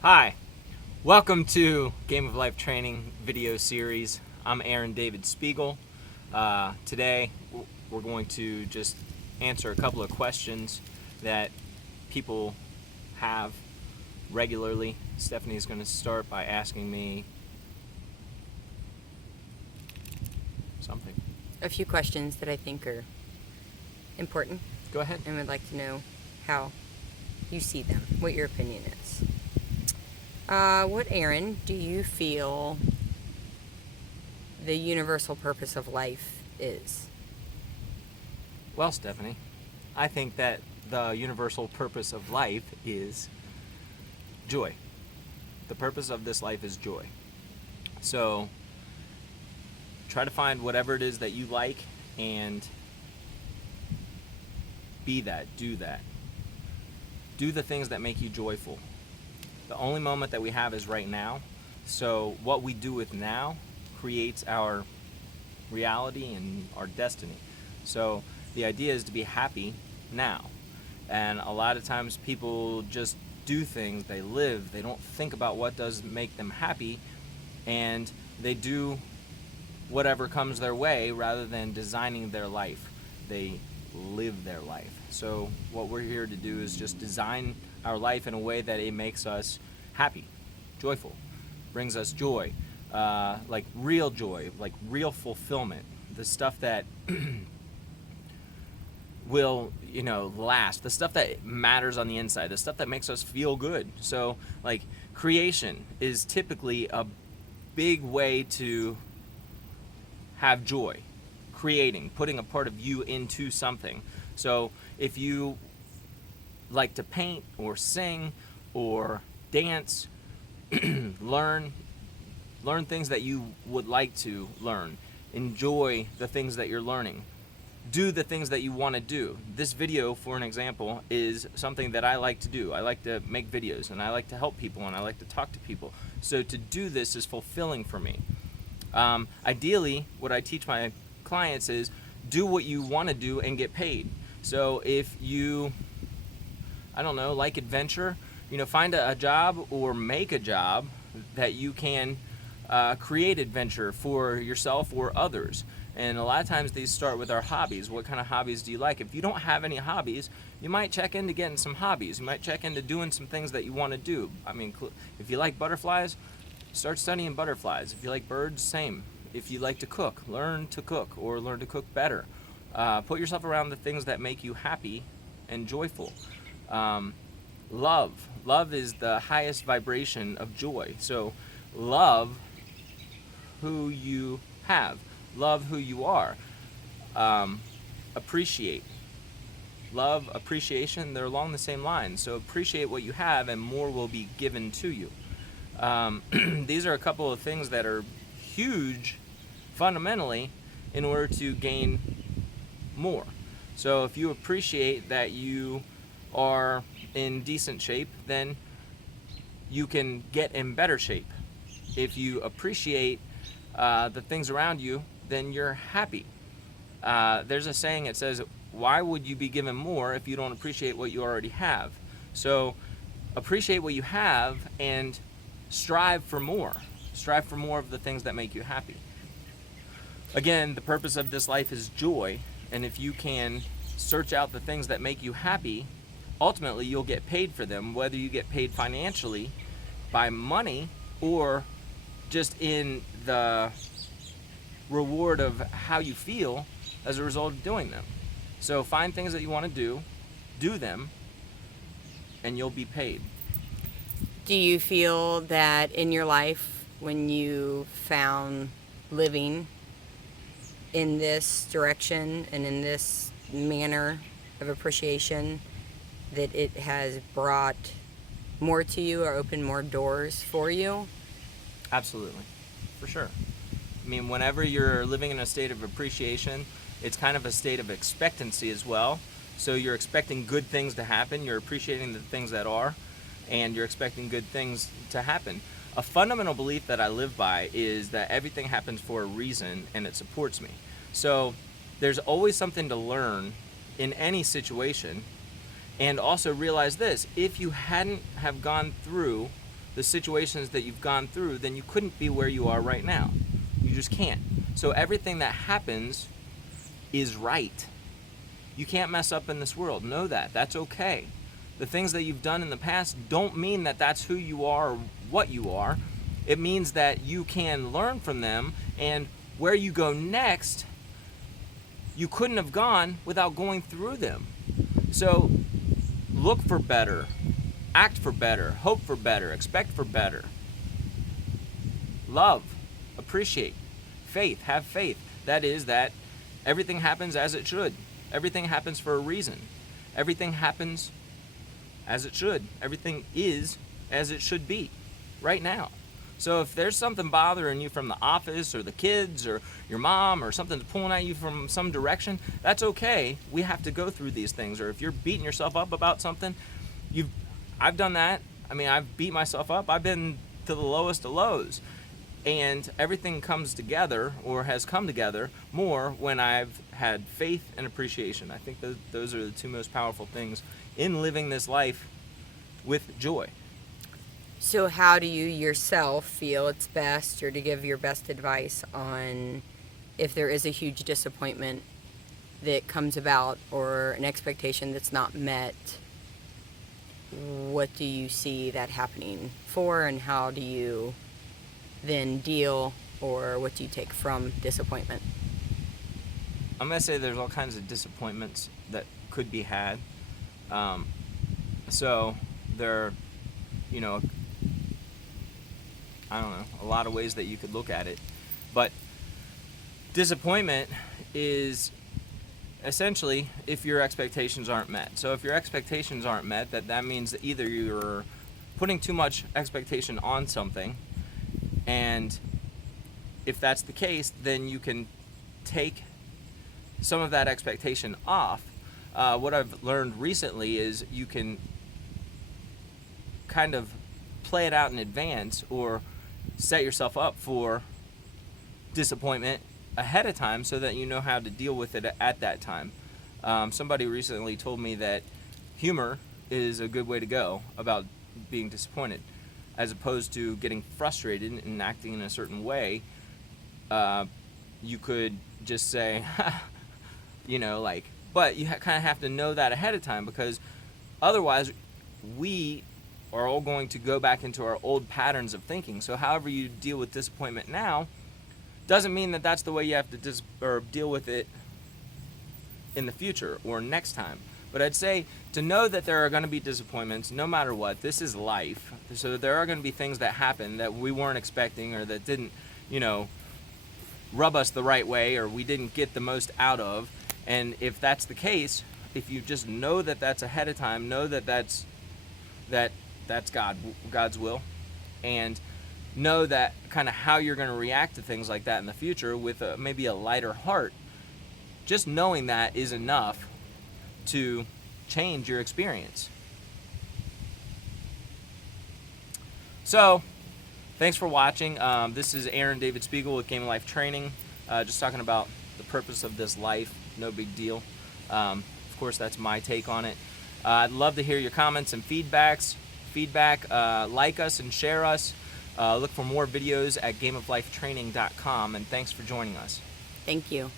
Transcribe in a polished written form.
Hi, welcome to Game of Life Training video series. I'm Aaron David Spiegel. Today we're going to just answer a couple of questions that people have regularly. Stephanie's going to start by asking me something. A few questions that I think are important Go ahead. and would like to know how you see them, what your opinion is. Aaron, do you feel the universal purpose of life is? Well, Stephanie, I think that the universal purpose of life is joy. The purpose of this life is joy. So try to find whatever it is that you like and be that, do that. Do the things that make you joyful. The only moment that we have is right now. So what we do with now creates our reality and our destiny. So the idea is to be happy now. And a lot of times people just do things, they live, they don't think about what does make them happy, and they do whatever comes their way rather than designing their life. They live their life. So what we're here to do is just design our life in a way that it makes us happy, joyful, brings us joy, like real joy, like real fulfillment, the stuff that will, last, the stuff that matters on the inside, the stuff that makes us feel good. So like creation is typically a big way to have joy, creating, putting a part of you into something. So if you like to paint or sing or dance, learn things that you would like to learn, enjoy the things that you're learning, do the things that you want to do. This video, for an example, is something that I like to do. I like to make videos and I like to help people and I like to talk to people. So to do this is fulfilling for me. Ideally, what I teach my clients is do what you want to do and get paid. So if you, like adventure, find a job or make a job that you can create adventure for yourself or others. And a lot of times these start with our hobbies. What kind of hobbies do you like? If you don't have any hobbies, you might check into getting some hobbies. You might check into doing some things that you want to do. I mean, if you like butterflies, start studying butterflies. If you like birds, same. If you like to cook, learn to cook or learn to cook better. Put yourself around the things that make you happy and joyful. Love is the highest vibration of joy. So love who you have, love who you are. Appreciate, love, appreciation, they're along the same lines. So appreciate what you have and more will be given to you. These are a couple of things that are huge fundamentally in order to gain more. So if you appreciate that you are in decent shape, then you can get in better shape. If you appreciate the things around you, then you're happy. There's a saying, it says, why would you be given more if you don't appreciate what you already have? So appreciate what you have and strive for more. Strive for more of the things that make you happy. Again, the purpose of this life is joy, and if you can search out the things that make you happy, ultimately you'll get paid for them, whether you get paid financially by money or just in the reward of how you feel as a result of doing them. So find things that you want to do them, and you'll be paid. Do you feel that in your life, when you found living in this direction and in this manner of appreciation, that it has brought more to you or opened more doors for you? Absolutely, for sure. I mean, whenever you're living in a state of appreciation, it's kind of a state of expectancy as well. So you're expecting good things to happen, you're appreciating the things that are, and you're expecting good things to happen. A fundamental belief that I live by is that everything happens for a reason and it supports me. So there's always something to learn in any situation. And also realize this, if you hadn't have gone through the situations that you've gone through, then you couldn't be where you are right now. You just can't. So everything that happens is right. You can't mess up in this world. Know that. That's okay. The things that you've done in the past don't mean that that's who you are or what you are. It means that you can learn from them, and where you go next, you couldn't have gone without going through them. So look for better, act for better, hope for better, expect for better. Love, appreciate, faith, have faith. That is that everything happens as it should. Everything happens for a reason. Everything happens as it should. Everything is as it should be right now. So if there's something bothering you from the office or the kids or your mom or something's pulling at you from some direction, that's okay. We have to go through these things. Or if you're beating yourself up about something, I've done that. I mean, I've beat myself up. I've been to the lowest of lows. And everything comes together, or has come together, more when I've had faith and appreciation. I think those are the two most powerful things in living this life with joy. So how do you yourself feel it's best, or to give your best advice on if there is a huge disappointment that comes about or an expectation that's not met? What do you see that happening for, and how do you then deal, or what do you take from disappointment? I'm going to say there's all kinds of disappointments that could be had. So there are, I don't know, a lot of ways that you could look at it. But disappointment is essentially if your expectations aren't met. So if your expectations aren't met, that means that either you're putting too much expectation on something, and if that's the case, then you can take some of that expectation off. What I've learned recently is you can kind of play it out in advance, or set yourself up for disappointment ahead of time so that you know how to deal with it at that time. Somebody recently told me that humor is a good way to go about being disappointed, as opposed to getting frustrated and acting in a certain way. You could just say, but you kind of have to know that ahead of time, because otherwise we are all going to go back into our old patterns of thinking. So however you deal with disappointment now doesn't mean that that's the way you have to deal with it in the future or next time. But I'd say to know that there are going to be disappointments no matter what. This is life. So there are going to be things that happen that we weren't expecting, or that didn't, rub us the right way, or we didn't get the most out of. And if that's the case, if you just know that that's ahead of time, know that that's God's will, and know that kind of how you're going to react to things like that in the future with maybe a lighter heart. Just knowing that is enough to change your experience. So, thanks for watching. This is Aaron David Spiegel with Game of Life Training, just talking about the purpose of this life. No big deal. Of course, that's my take on it. I'd love to hear your comments and feedback. Like us and share us. Look for more videos at gameoflifetraining.com, and thanks for joining us. Thank you.